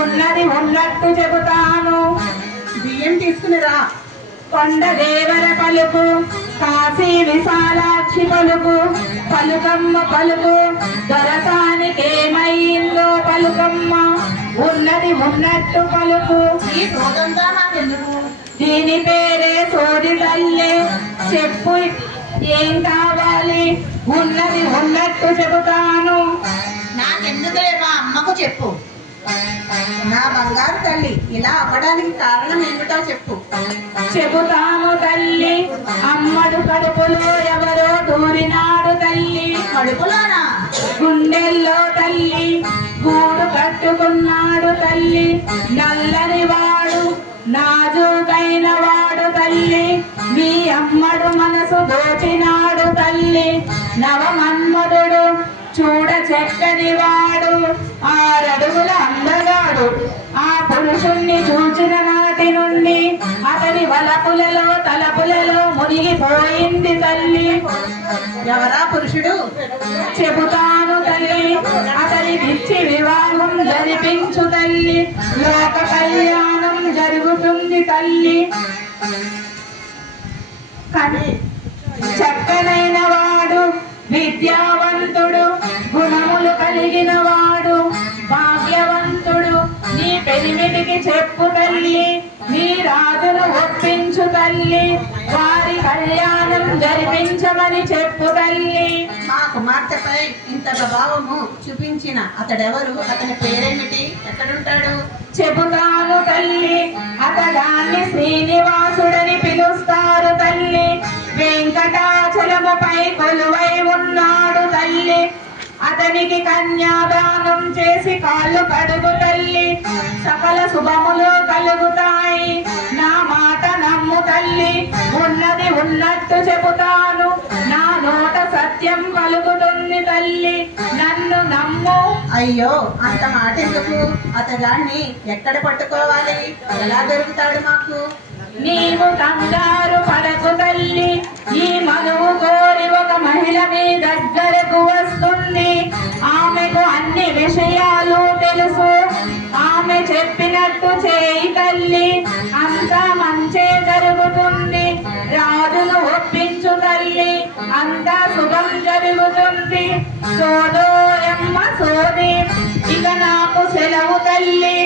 ఉన్నది ఉన్నట్టు చెబుతాను. బియ్యం తీసుకునిరా. కొండ దేవర పలుకు, కాశీ విశాలాక్షి పలుకు, పలుకమ్మ పలుకు, దొరసానికేమైందో పలుకమ్మ, ఉన్నది ఉన్నట్టు పలుకు. ఈ సోదంతా నాకెందుకు? దీని పేరే సోది తల్లి. చెప్పు ఏం కావాలి? ఉన్నది ఉన్నట్టు చెబుతాను. నాకెందుకులే, మా అమ్మకు చెప్పు. నా బంగారు తల్లి, ఇలా అవ్వడానికి కారణం ఏమిటో చెప్పు. చెబుతాను తల్లి. అమ్మడు కడుపులో ఎవరో దూరినాడు తల్లి. కడుపులోనా? గుండెల్లో తల్లి గూడు కట్టుకున్నాడు తల్లి. నల్లని వాడు నాజూకైన వాడు తల్లి. మీ అమ్మడు మనసు దోచినాడు తల్లి. నవమన్మధుడు చూడ చక్కని వాడు, 6 అడుగుల అందగాడు. ఆ పురుషుణ్ణి చూచిన నాటి నుండి అతని వలపులలో తలపులలో మునిగిపోయింది తల్లి. ఎవరా పురుషుడు? చెబుతాను తల్లి. అతనికిచ్చి వివాహం జరిపించు తల్లి. లోక కళ్యాణం జరుగుతుంది తల్లి. కానీ చక్కనైన వాడు, విద్యావంతుడు, గుణములు కలిగిన వాడు, భాగ్యవంతుడు. నీ పెనిమిటికి చెప్పు తల్లి. నీ రాజును ఒప్పించు తల్లి. వారి కళ్యాణం జరిపించమని చెప్పు తల్లి. మా కుమార్తెపై ఇంత ప్రభావము చూపించిన అతడెవరు? అతని పేరేమిటి? ఎక్కడుంటాడు? చెబుతాను తల్లి. అతడాన్ని శ్రీనివాసుడని పిలుస్తారు తల్లి. వెంకటాచలముపై కొలువై ఉన్నాడు తల్లి. అతనికి కన్యాదానం చేసి కాళ్ళు కడుగు తల్లి. సకల శుభములు కలుగుతాయి. నా మాట నమ్ము తల్లి. ఉన్నది ఉన్నట్టు చెబుతాను. నా నోట సత్యం పలుకుతుంది తల్లి. నన్ను నమ్ము. అయ్యో, అంత మాట ఎందుకు? అతగాన్ని ఎక్కడ పట్టుకోవాలి? ఎలా దొరుకుతాడు మాకు? నీవు కంగారు పడకు తల్లి. ఈ మనువు కోరి ఒక మహిళ మీ దగ్గరకు వస్తుంది. ఆమెకు అన్ని విషయాలు తెలుసు. ఆమె చెప్పినట్టు చేయి తల్లి. అంతా మంచే జరుగుతుంది. రాజును ఒప్పించు తల్లి. అంతా శుభం జరుగుతుంది. సోదోయమ్మ సోది. ఇక నాకు సెలవు తల్లి.